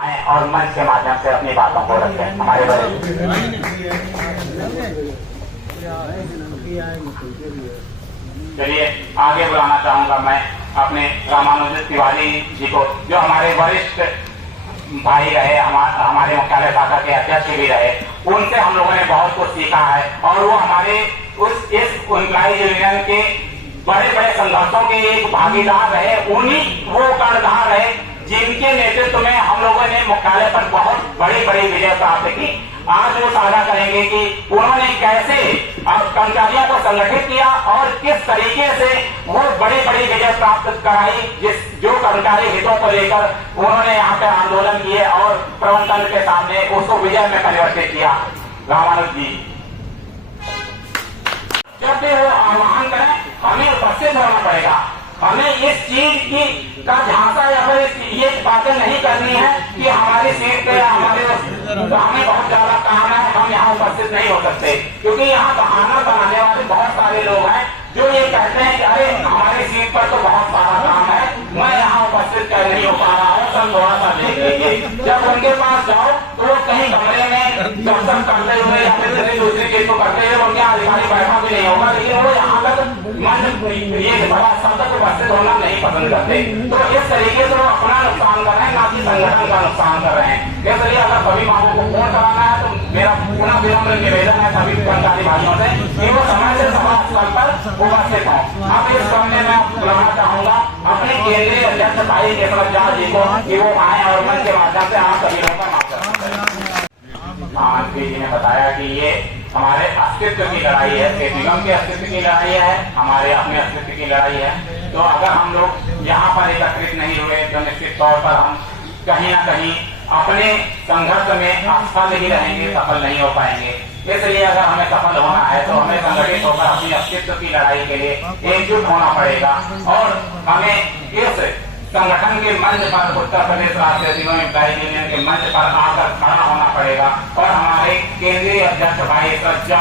आए और मंच के माध्यम से अपनी बातों को रखें। हमारे चलिए आगे बुलाना चाहूंगा मैं अपने रामानुज तिवारी जी को, जो हमारे वरिष्ठ भाई रहे, हमारे मुख्यालय शाखा के अध्यक्ष भी रहे। उनसे हम लोगों ने बहुत कुछ सीखा है और वो हमारे इस एम्प्लॉइज यूनियन के बड़े बड़े संघर्षों के एक भागीदार रहे। उन्हीं वो कर्णधार रहे जिनके नेतृत्व में हम लोगों ने मुख्यालय पर बहुत बड़ी बड़ी विजय प्राप्त की। आज वो साझा करेंगे कि उन्होंने कैसे कर्मचारियों को संगठित किया और किस तरीके से वो बड़ी बड़ी विजय प्राप्त कराई, जो कर्मचारी हितों को लेकर उन्होंने यहाँ पे आंदोलन किए और प्रबंधन के सामने उसको विजय में परिवर्तित किया। रामानुज जी, जब भी वो आह्वान करें हमें उपस्थित होना पड़ेगा। हमें इस चीज की का झांसा या फिर ये बातें नहीं करनी है कि हमारी सीट पे हमें बहुत ज्यादा काम है, हम यहाँ उपस्थित नहीं हो सकते, क्योंकि यहाँ बहाना बनाने वाले बहुत सारे लोग हैं जो ये कहते हैं कि अरे हमारी सीट पर तो बहुत सारा काम है, मैं यहाँ उपस्थित नहीं हो पा रहा हूँ, सब थोड़ा सा देख लीजिए। जब उनके पास जाओ तो वो कहीं कमरे में दर्शन करते हुए या फिर किसी दूसरी चीज को करते हुए उनके अधिकारी बैठा भी नहीं होगा, लेकिन वो यहाँ तक ये बड़ा सब तक उपस्थित होना नहीं पसंद करते। तो इस तरीके से वो अपना नुकसान कर रहे हैं, ना कि संगठन का नुकसान कर रहे हैं। इसलिए अगर सभी मांगों को पूर्ण कराना है तो मेरा पुनः विनम्र निवेदन है सभी कर्मचारी भाइयों से कि वो समय से सभा स्थल पर उपस्थित हों। अब इस क्रम में मैं बुलाना चाहूंगा अपने केंद्रीय अध्यक्ष भाई केशव झा जी को कि वो आए और मंच के माध्यम से आप सभी लोगों का मंत्री जी ने बताया कि ये हमारे अस्तित्व की लड़ाई है, निगम के अस्तित्व की लड़ाई है, हमारे अपने अस्तित्व की लड़ाई है। तो अगर हम लोग यहाँ पर एकत्रित नहीं हुए तो निश्चित तौर पर हम कहीं ना कहीं अपने संघर्ष में असफल ही रहेंगे, सफल नहीं हो पाएंगे। इसलिए अगर हमें सफल होना है तो हमें संगठित होकर अपनी अस्तित्व की लड़ाई के लिए एकजुट होना पड़ेगा और हमें इस संगठन के मंच पर, उत्तर प्रदेश राज्य एम्प्लॉइज यूनियन के मंच पर आकर खड़ा होना पड़ेगा और हमारे केंद्रीय अध्यक्ष भाई सज्जा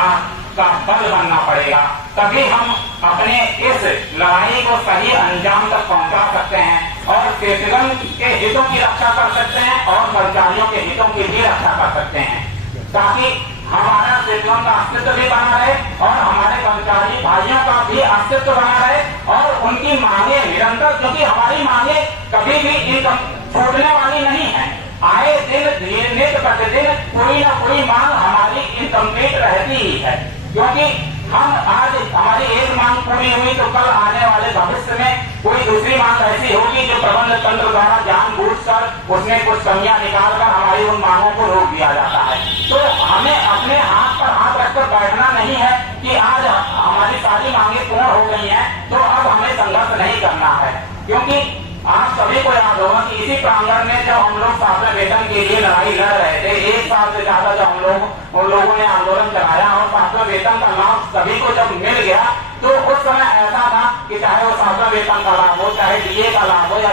का बल बनना पड़ेगा। तभी हम अपने इस लड़ाई को सही अंजाम तक पहुंचा सकते हैं और पेशेगन के हितों की रक्षा कर सकते हैं और कर्मचारियों के हितों की भी रक्षा कर सकते हैं, ताकि हमारा पेशेगन का अस्तित्व भी बना रहे और हमारे कर्मचारी भाइयों का भी अस्तित्व बना रहे और उनकी मांगे निरंतर, क्योंकि हमारी मांगे कभी भी इनकम छोड़ने वाली नहीं है। आए दिन नित्य प्रतिदिन कोई ना कोई मांग हमारी इनकम्प्लीट रहती ही है, क्योंकि हम आज हमारी एक मांग पूरी हुई तो कल आने वाले भविष्य में कोई दूसरी मांग ऐसी होगी जो प्रबंध तंत्र द्वारा जानबूझकर उसमें कुछ कमियां निकालकर हमारी उन मांगों को रोक दिया जाता है। तो हमें अपने हाथ पर हाथ रखकर बैठना नहीं है कि आज हमारी सारी मांगे पूर्ण हो गई हैं तो अब हमें संघर्ष नहीं करना है, क्योंकि आप सभी को याद होगा कि इसी प्रांगण में जब हम लोग सातवें वेतन के लिए लड़ाई लड़ रहे थे, एक साल से ज्यादा जब उन लोगों ने आंदोलन चलाया और सातवें वेतन का लाभ सभी को जब मिल गया तो उस समय ऐसा था कि चाहे वो सातवें वेतन का लाभ हो, चाहे डीए का लाभ हो, या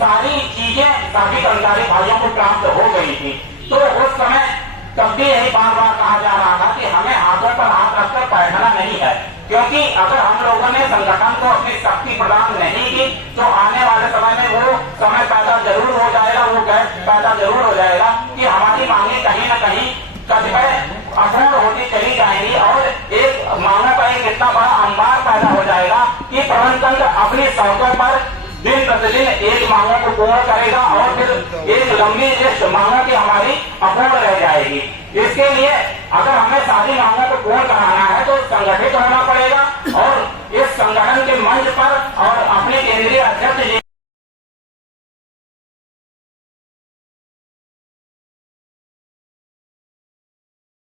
सारी चीजें सभी कर्मचारी भाइयों को प्राप्त हो गई थी। तो उस समय तब भी यही बार बार कहा जा रहा था कि हमें हाथों पर हाथ रखकर बैठना नहीं है, क्योंकि अगर हम लोगों ने संगठन को अपनी शक्ति प्रदान नहीं की तो आने वाले समय में वो समय पैदा जरूर हो जाएगा, वो गैप पैदा जरूर हो जाएगा कि हमारी मांगे कहीं न कहीं कतिपय अपूर्ण होती चली जाएंगी और एक मांगों का एक इतना बड़ा अंबार पैदा हो जाएगा कि प्रबंधन अपनी शर्तों पर दिन प्रतिदिन एक मांगों को पूर्ण करेगा और फिर एक लंबी लिस्ट मांगों की हमारी अपूर्ण रह जाएगी। इसके लिए अगर हमें सारी मांगों को पूर्ण कराना है तो संगठन